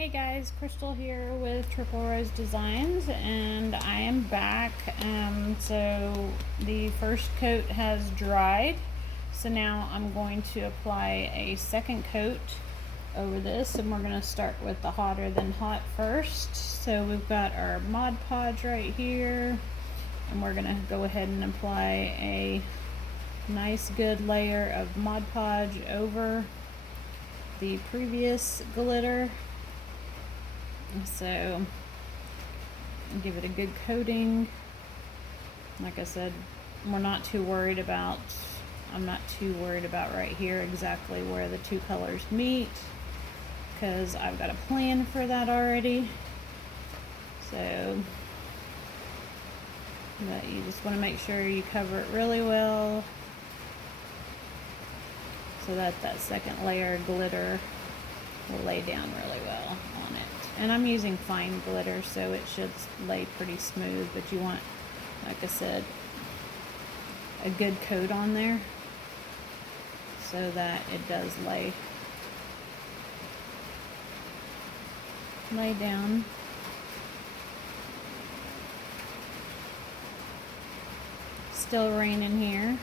Hey guys, Crystal here with Triple Rose Designs, and I am back. So the first coat has dried, so now I'm going to apply a second coat over this, and we're going to start with the hotter than hot first. So we've got our Mod Podge right here, and we're going to go ahead and apply a nice good layer of Mod Podge over the previous glitter. So give it a good coating. Like I said, I'm not too worried about right here exactly where the two colors meet, because I've got a plan for that already. So, but you just want to make sure you cover it really well so that that second layer of glitter will lay down really well on it. And I'm using fine glitter, so it should lay pretty smooth, but you want, like I said, a good coat on there so that it does lay down. Still raining here,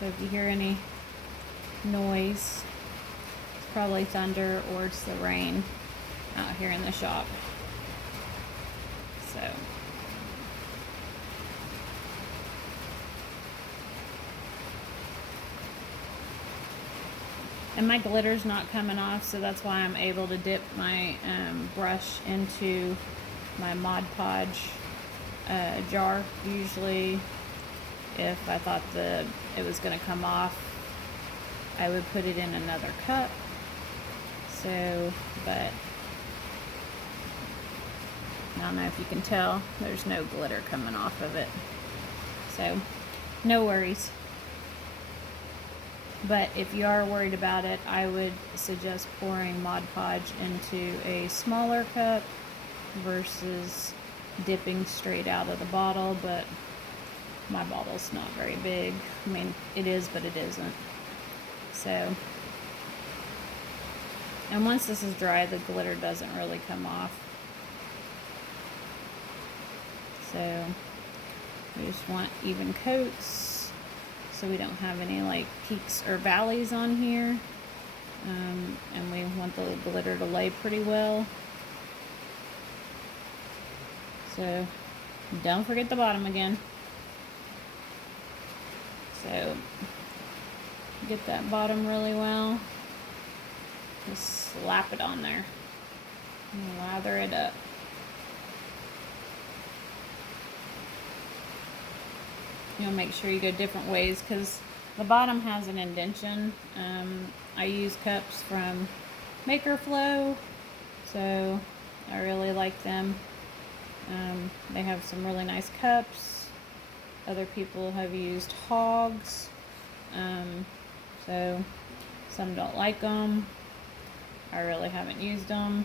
so if you hear any noise, it's probably thunder or it's the rain out here in the shop. So and my glitter's not coming off, so that's why I'm able to dip my brush into my Mod Podge jar. Usually if I thought it was going to come off, I would put it in another cup. So, but I don't know if you can tell, there's no glitter coming off of it. So, no worries. But if you are worried about it, I would suggest pouring Mod Podge into a smaller cup versus dipping straight out of the bottle, but my bottle's not very big. I mean, it is, but it isn't. So, and once this is dry, the glitter doesn't really come off. So we just want even coats so we don't have any like peaks or valleys on here. And we want the glitter to lay pretty well. So don't forget the bottom again. So get that bottom really well. Just slap it on there and lather it up. You'll make sure you go different ways because the bottom has an indentation. I use cups from Maker Flow, so I really like them. They have some really nice cups. Other people have used hogs, so some don't like them. I really haven't used them.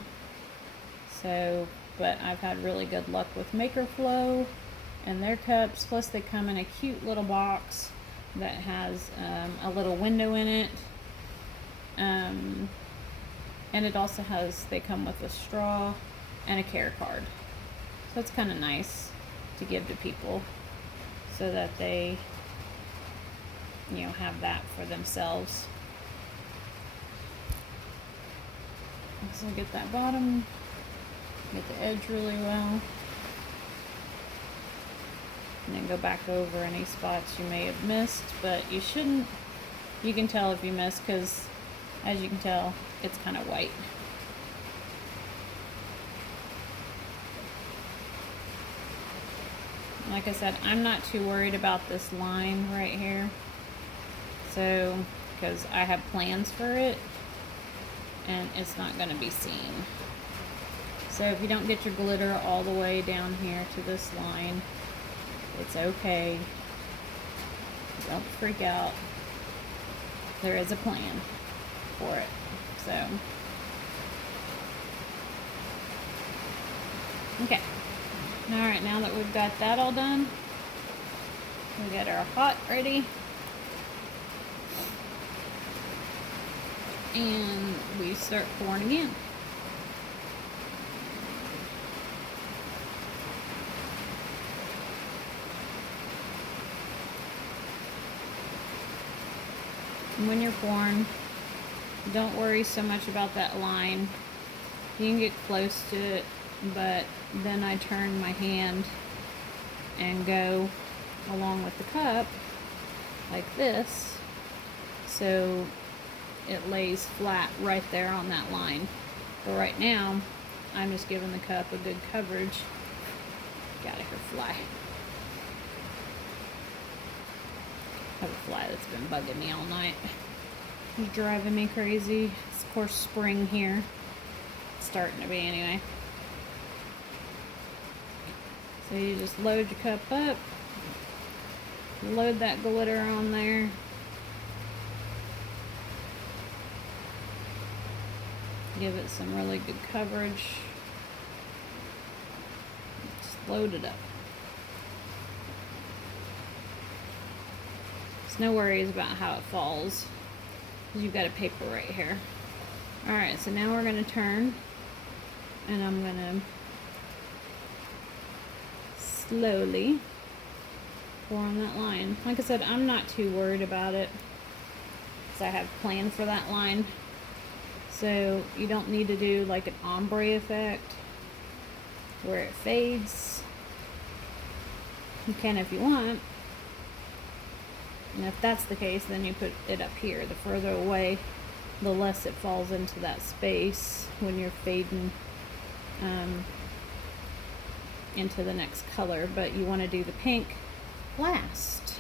So, but I've had really good luck with Maker Flow and their cups. Plus they come in a cute little box that has a little window in it. And it also has, they come with a straw and a care card. So it's kind of nice to give to people so that they, have that for themselves. So get that bottom, get the edge really well. And then go back over any spots you may have missed, but you shouldn't. You can tell if you missed because, as you can tell, it's kind of white. Like I said, I'm not too worried about this line right here. So, because I have plans for it, and it's not going to be seen. So if you don't get your glitter all the way down here to this line, it's okay. Don't freak out. There is a plan for it. So, okay. Alright, now that we've got that all done, we got our hot ready. And we start pouring again. And when you're pouring, don't worry so much about that line. You can get close to it, but then I turn my hand and go along with the cup like this, so it lays flat right there on that line. But right now, I'm just giving the cup a good coverage. Get out of here, fly. I have a fly that's been bugging me all night. He's driving me crazy. It's of course spring here. It's starting to be anyway. So you just load your cup up, load that glitter on there. Give it some really good coverage. Just load it up. There's no worries about how it falls, because you've got a paper right here. Alright, so now we're going to turn, and I'm going to slowly pour on that line. Like I said, I'm not too worried about it, because I have planned for that line. So you don't need to do like an ombre effect where it fades. You can if you want. And if that's the case, then you put it up here. The further away, the less it falls into that space when you're fading into the next color. But you want to do the pink last.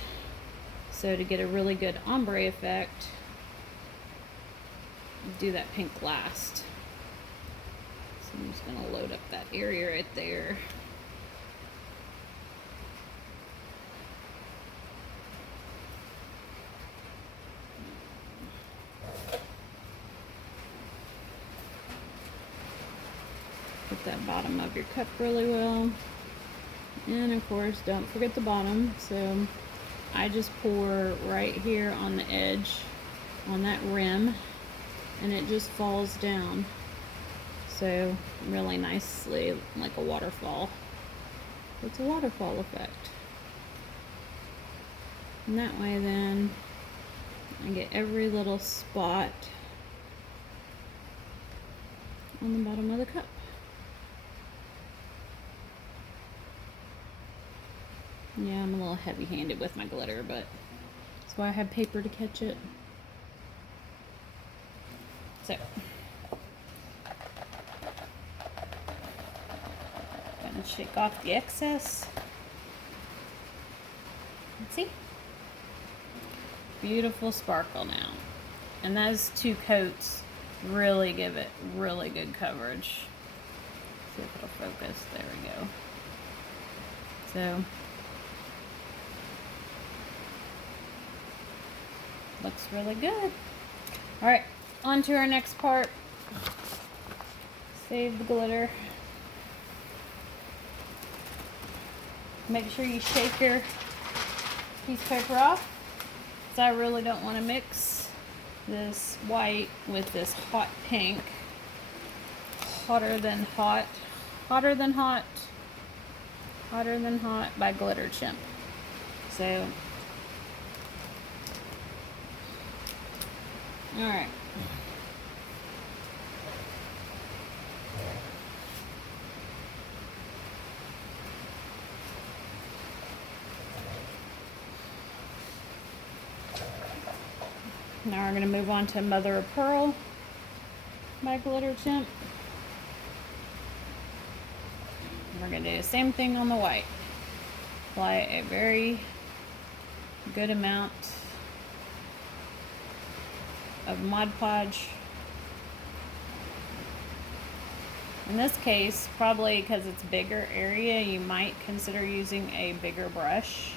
So to get a really good ombre effect, do that pink last. So I'm just going to load up that area right there. Put that bottom of your cup really well. And of course, don't forget the bottom. So I just pour right here on the edge, on that rim, and it just falls down. So really nicely, like a waterfall. It's a waterfall effect. And that way then I get every little spot on the bottom of the cup. Yeah, I'm a little heavy-handed with my glitter, but that's why I have paper to catch it. So, gonna shake off the excess. Let's see. Beautiful sparkle now. And those two coats really give it really good coverage. See if it'll focus. There we go. So, looks really good. All right, on to our next part. Save the glitter. Make sure you shake your piece of paper off, because I really don't want to mix this white with this hot pink. Hotter than hot, hotter than hot, hotter than hot by Glitter Chimp. So, all right. Now we're going to move on to Mother of Pearl by Glitter Chimp. We're going to do the same thing on the white. Apply a very good amount of Mod Podge. In this case, probably because it's bigger area, you might consider using a bigger brush.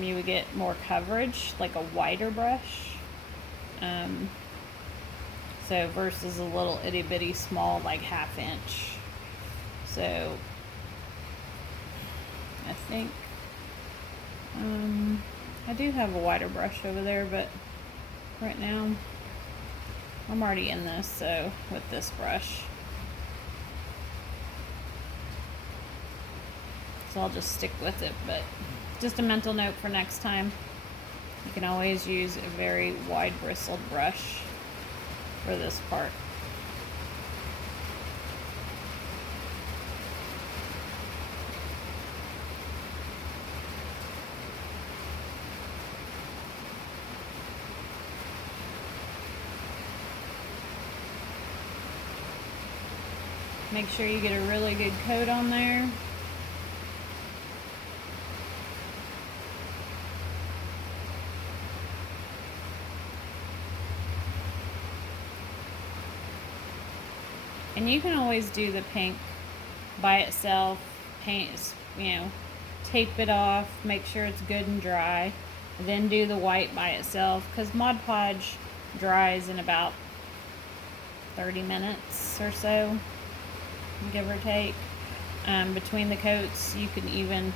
You would get more coverage, like a wider brush. So versus a little itty bitty small, like 1/2 inch. So I think I do have a wider brush over there, but right now I'm already in this, so with this brush. So I'll just stick with it, but just a mental note for next time. You can always use a very wide bristled brush for this part. Make sure you get a really good coat on there. And you can always do the pink by itself, paint, tape it off, make sure it's good and dry, then do the white by itself, because Mod Podge dries in about 30 minutes or so, give or take. Between the coats, you can even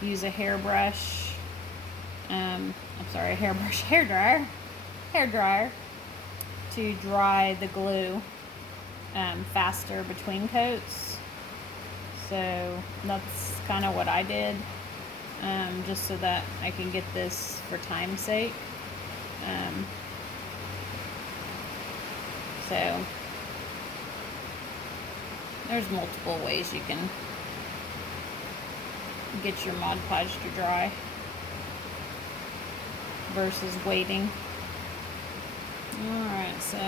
use a hairbrush, hair dryer to dry the glue faster between coats. So that's kind of what I did, just so that I can get this for time's sake. So there's multiple ways you can get your Mod Podge to dry versus waiting. Alright, so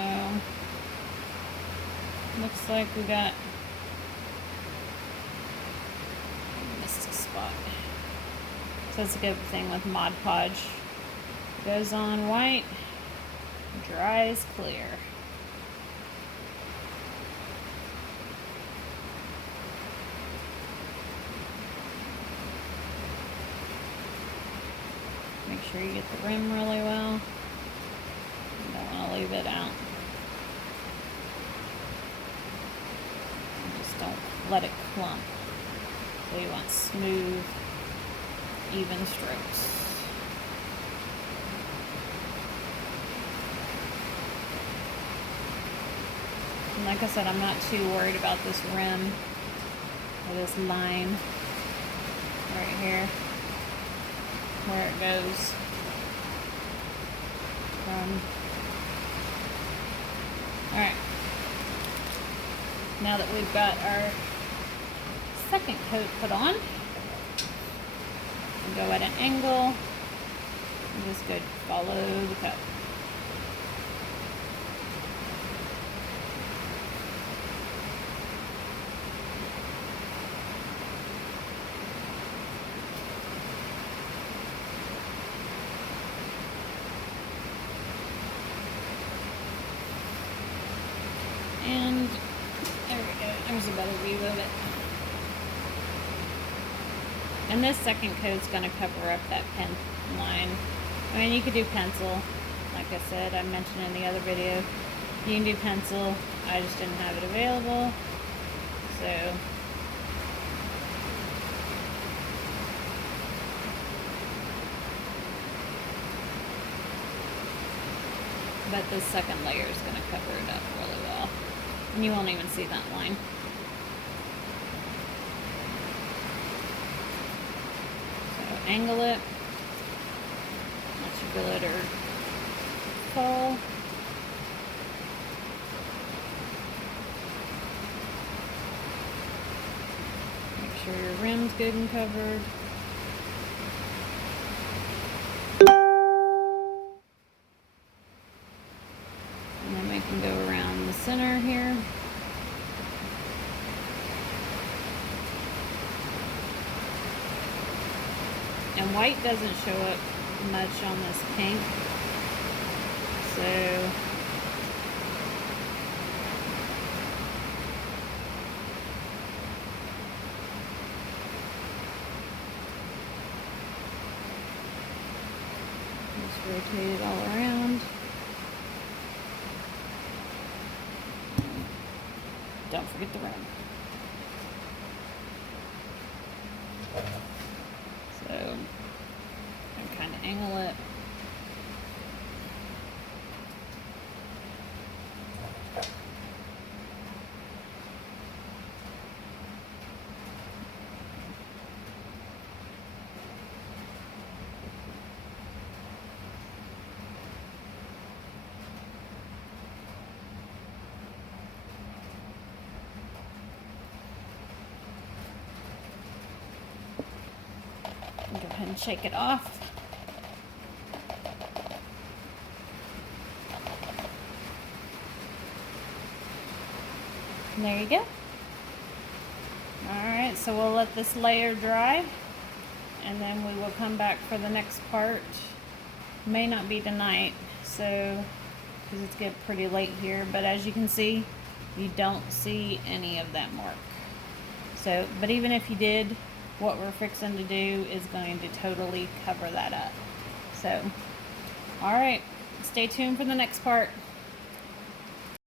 looks like we got, missed a spot. So that's a good thing with Mod Podge. Goes on white, dries clear. Make sure you get the rim really well. You don't want to leave it out. Just don't let it clump. So you want smooth, even strokes. And like I said, I'm not too worried about this rim or this line right here, where it goes from. Alright, now that we've got our second coat put on, we go at an angle and just go follow the cut. And there we go, there's a better view of it. And this second coat's going to cover up that pen line. I mean, you could do pencil, like I said, I mentioned in the other video. You can do pencil, I just didn't have it available. So, but this second layer is going to cover it up really well. And you won't even see that line. So angle it. Let your glitter fall. Make sure your rim's good and covered. And then we can go around the center here. And white doesn't show up much on this pink, so just rotate it all around. Don't forget the rim. So I kind of angle it. and shake it off. And there you go. Alright, so we'll let this layer dry, and then we will come back for the next part. May not be tonight, so because it's getting pretty late here, but as you can see, you don't see any of that mark. So, but even if you did, what we're fixing to do is going to totally cover that up. So, alright, stay tuned for the next part.